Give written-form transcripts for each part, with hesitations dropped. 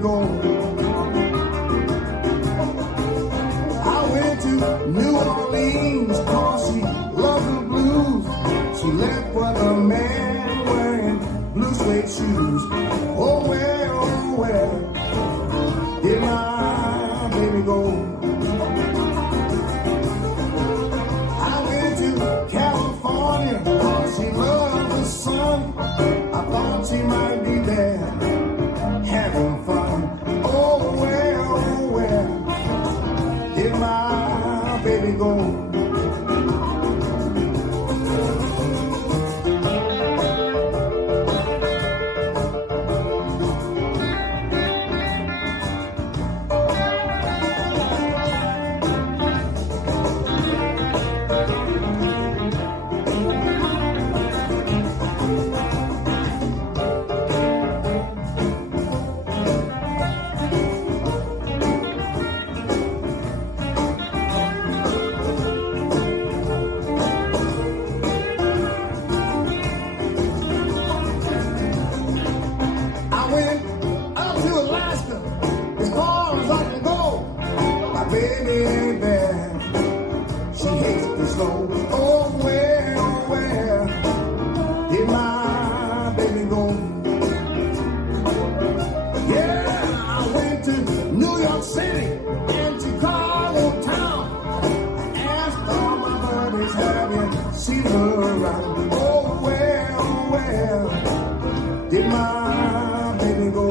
go. I went to New Orleans cause she loves the blues. She left with a man wearing blue suede shoes. Oh where did my baby go? I went to California cause she loved the sun. I thought she might be there having fun. Oh where did my baby go? Baby ain't there, she hates the snow. Oh, where did my baby go? Yeah, I went to New York City and Chicago town. I asked all my buddies, have you seen her around? Oh, where did my baby go?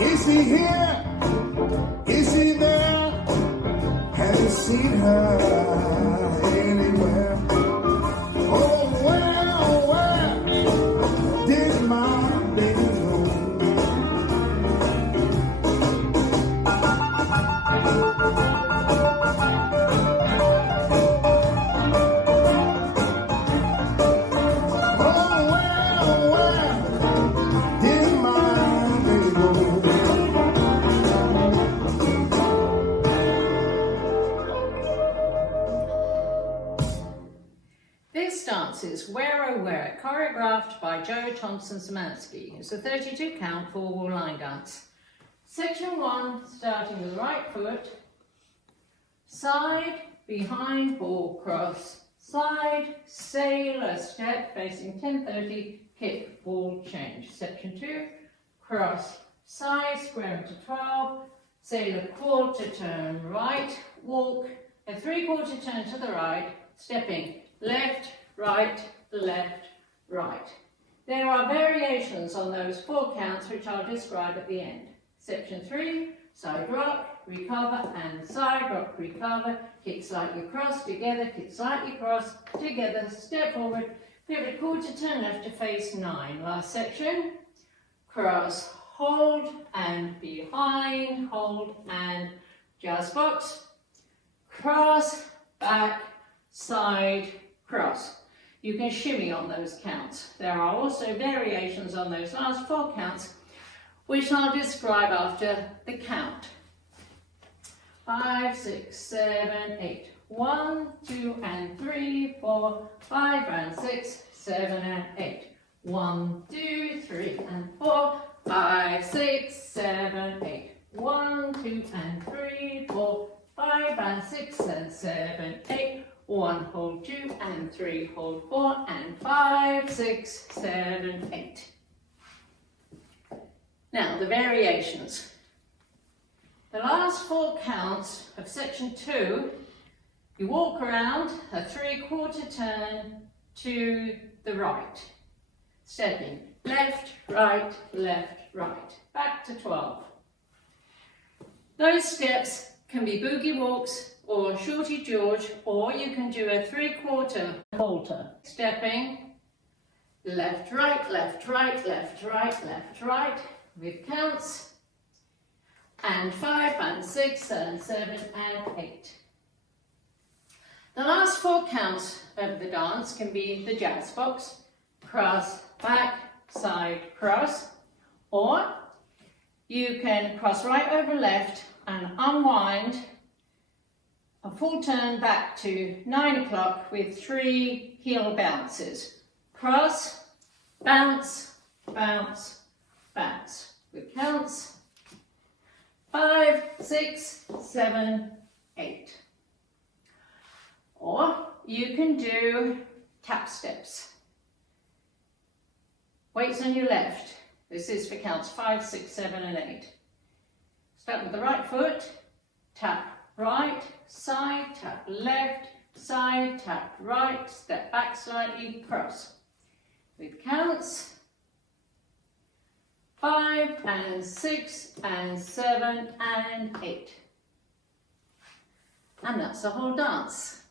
Is he here? Is he there? Have you seen her anywhere? Oh, where did my baby go? Oh, where did my baby go? This dance is Where Oh Where, choreographed by Joe Thompson-Szymanski. It's a 32 count four-wall line dance. Section 1, starting with the right foot, side, behind, ball, cross, side, sailor, step, facing 10-30, kick, ball, change. Section 2, cross, side, square into 12, sailor, quarter turn right, walk, a 3/4 turn to the right, stepping left, right, left, right. There are variations on those 4 counts which I'll describe at the end. Section 3, side rock, recover and side rock, recover, kick slightly across, together, kick slightly across, together, step forward, pivot quarter turn left to face 9. Last section, cross, hold and behind, hold and just box, cross, back, side, cross. You can shimmy on those counts. There are also variations on those last 4 counts, which I'll describe after the count. 5, 6, 7, 8. 1, 2 and 3, 4, 5 and 6, 7 and 8. 1, 2, 3 and 4, 5, 6, 7, 8. 1, 2 and 3, 4, 5 and 6 and 7, 8. 1, hold 2 and 3, hold 4 and 5, 6, 7, 8. Now the variations. The last 4 counts of section 2, you walk around a 3/4 turn to the right, stepping left, right, back to 12. Those steps can be boogie walks or shorty George, or you can do a 3/4 halter, stepping Left, right, left, right, left, right, left, right, with counts. And 5 and 6 and 7 and 8. The last 4 counts of the dance can be the jazz box, cross, back, side, cross, or you can cross right over left and unwind a full turn back to 9 o'clock with 3 heel bounces. Cross, bounce, bounce, bounce, with counts 5, 6, 7, 8. Or you can do tap steps. Weights on your left. This is for counts 5, 6, 7 and 8. Start with the right foot, tap right, side, tap left, side, tap right, step back slightly, cross. With counts 5 and 6 and 7 and 8. And that's the whole dance.